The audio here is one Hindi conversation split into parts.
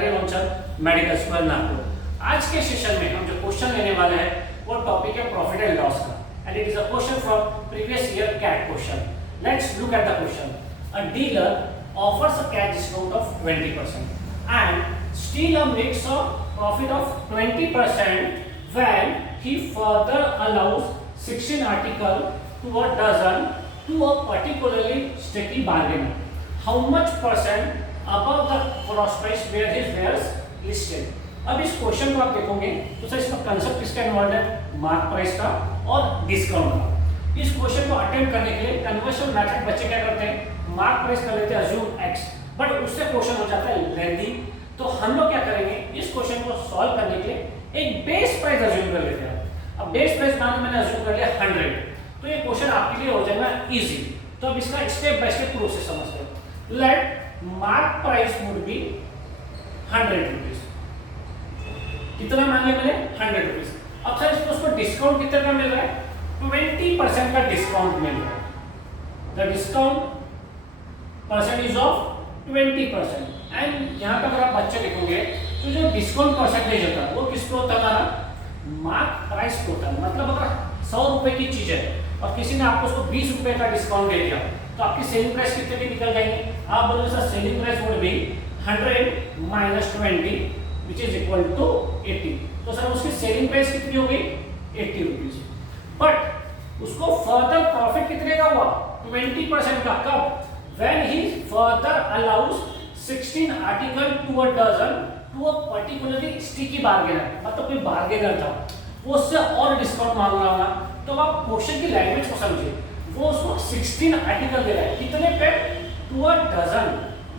Hari Vanshal medical school Nagpur. आज के सेशन में हम जो क्वेश्चन लेने वाले हैं वो टॉपिक है प्रॉफिट एंड लॉस का, and it is a question from previous year CAT question. Let's look at the question. A dealer offers a cash discount of 20% and still makes a profit of 20% when he further allows 16 articles to a dozen to a particularly sticky bargainer. How much percent above the cross price where his wares listed? अब इस क्वेश्चन को आप देखोगे तो सर इसका कंसेप्ट किसका इन्वॉल्व है? मार्क प्राइस का और डिस्काउंट का। इस क्वेश्चन को अटेम्प्ट करने के लिए कन्वर्शन मेथड बच्चे क्या करते हैं? मार्क प्राइस कर लेते हैं अज्यूम x, बट उससे क्वेश्चन हो जाता है लेंथी। तो हम लोग क्या करेंगे, इस क्वेश्चन को सॉल्व करने के लिए एक बेस प्राइस अज्यूम कर लेते हैं। अब बेस प्राइस मान लो मैंने अज्यूम कर लिया 100, तो ये क्वेश्चन आपके लिए हो जाएगा इजी। तो अब इसका स्टेप बाय स्टेप प्रोसेस समझते हैं। Let mark price would be 100 rupees. कितना मान लिया मैंने? 100 रुपीज। अब सर इसको उसको डिस्काउंट कितने का मिल रहा है? 20% का डिस्काउंट मिल रहा है। The discount percentage of 20%। And यहाँ पर अगर आप बच्चे देखोगे तो जो डिस्काउंट परसेंटेज होता है वो किसको होता है? हमारा मार्क प्राइस को होता है। मतलब अगर 100 रुपए की चीज है और किसी ने आपको उसको 20 रुपए का डिस्काउंट दे दिया तो आपकी सेलिंग प्राइस कितने की निकल जाएगी? आप बोलोगे sir selling price would be 100 minus 20 which is equal to 80। तो सर उसकी सेलिंग प्राइस कितनी हो गई? 80 रुपीज। बट उसको फर्दर प्रॉफिट कितने का हुआ? 20% का। कब? When he further allows 16 article to a dozen to a particularly sticky bargainer, मतलब कोई बार्गेनर था वो उससे और डिस्काउंट मांग रहा होगा। तो आप क्वेश्चन की लैंग्वेज को समझिए, वो उसको 16 आर्टिकल दे रहा है। कितने पे? To a dozen.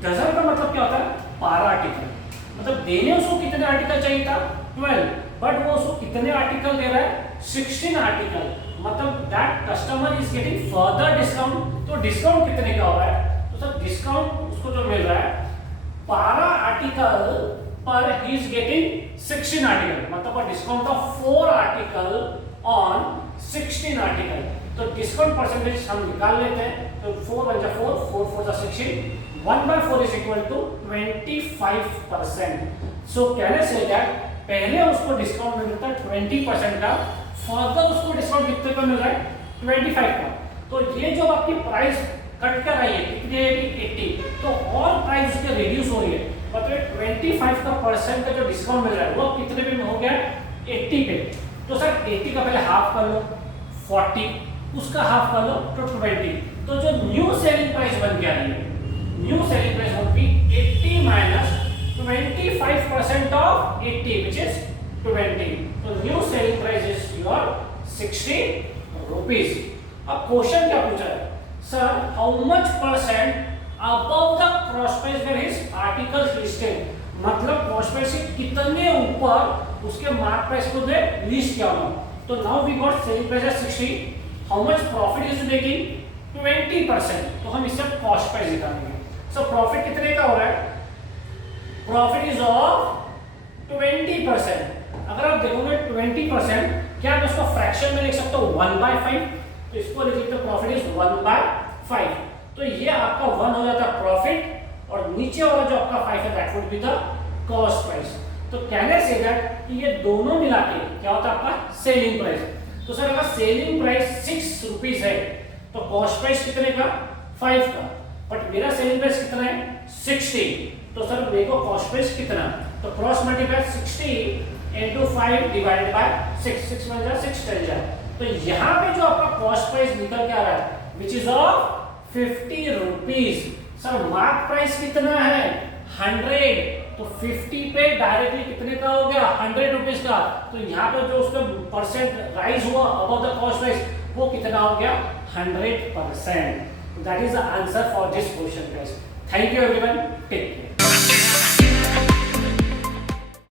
डजन का मतलब क्या होता है? 12 आर्टिकल। मतलब देने उसको कितने आर्टिकल चाहिए था? 12, बट वो उसको कितने आर्टिकल दे रहा है? 16 आर्टिकल। मतलब that customer is getting further discount. तो डिस्काउंट कितने का हो रहा है? तो सर डिस्काउंट उसको जो मिल रहा है 12 आर्टिकल पर ही इज गेटिंग 16 आर्टिकल, मतलब discount of 4 article on 16 article. तो डिस्काउंट परसेंटेज हम निकाल लेते हैं। तो 4 1 जा 4, 4 4 जा 16, 1/4 is equal to 25%। So can say that पहले उसको डिस्काउंट मिलता है 20% का, फर्दर उसको डिस्काउंट कितने का मिल रहा है? 25 का। तो ये जो आपकी प्राइस कट कर रही है कितनी है? 80। तो और प्राइस उसके रिड्यूस हो रही है, मतलब 25 का परसेंट का जो डिस्काउंट मिल रहा है वो कितने पे हो गया? 80 पे। तो सर 80 का पहले हाफ कर लो 40, उसका हाफ कर लो तो 20। तो जो न्यू सेलिंग प्राइस बन के आ रही है, new selling price would B 80 minus 25% of 80 which is 20। तो new selling price is your 60 rupees. अब क्वेश्चन क्या पूछा है? Sir, how much percent above the cross price where his articles listed? मतलब cross price से कितने ऊपर उसके मार्क प्राइस को दे लिस्ट किया हुआ। तो now we got selling price at 60. How much profit is making? 20%। तो हम इससे cost price निकालेंगे। So profit कितने का हो रहा है? Profit is of 20%। अगर आप देखोगे 20%, क्या आप इसको फ्रैक्शन में लिख सकते हो? 1/5। तो इसको लिख सकते हैं प्रॉफिट इज 1/5। तो ये आपका 1 हो जाता है प्रॉफिट, और नीचे वाला जो आपका 5 है that would be the cost price. तो कैन आई से दैट कि ये दोनों मिला के क्या होता है आपका सेलिंग प्राइस। तो सर अगर सेलिंग प्राइस 6 रुपीस है तो कॉस्ट प्राइस कितने का? 5 का। बट मेरा सेलिंग प्राइस कितना है? 60। तो सर देखो कॉस्ट प्राइस कितना? तो cross multiply 60 into 5 divided by 6, 6 1 जा 6 10 जा। तो यहाँ पे जो आपका कॉस्ट प्राइस निकल के आ रहा है which is of 50 rupees. Sir mark price कितना है? 100। तो 50 पे डायरेक्टली कितने का हो गया? 100 रुपीज का। तो यहाँ पे जो उसका परसेंट राइज हुआ अबव द कॉस्ट प्राइस वो कितना हो गया? 100%। That is the answer for this question guys. Thank you everyone, take care.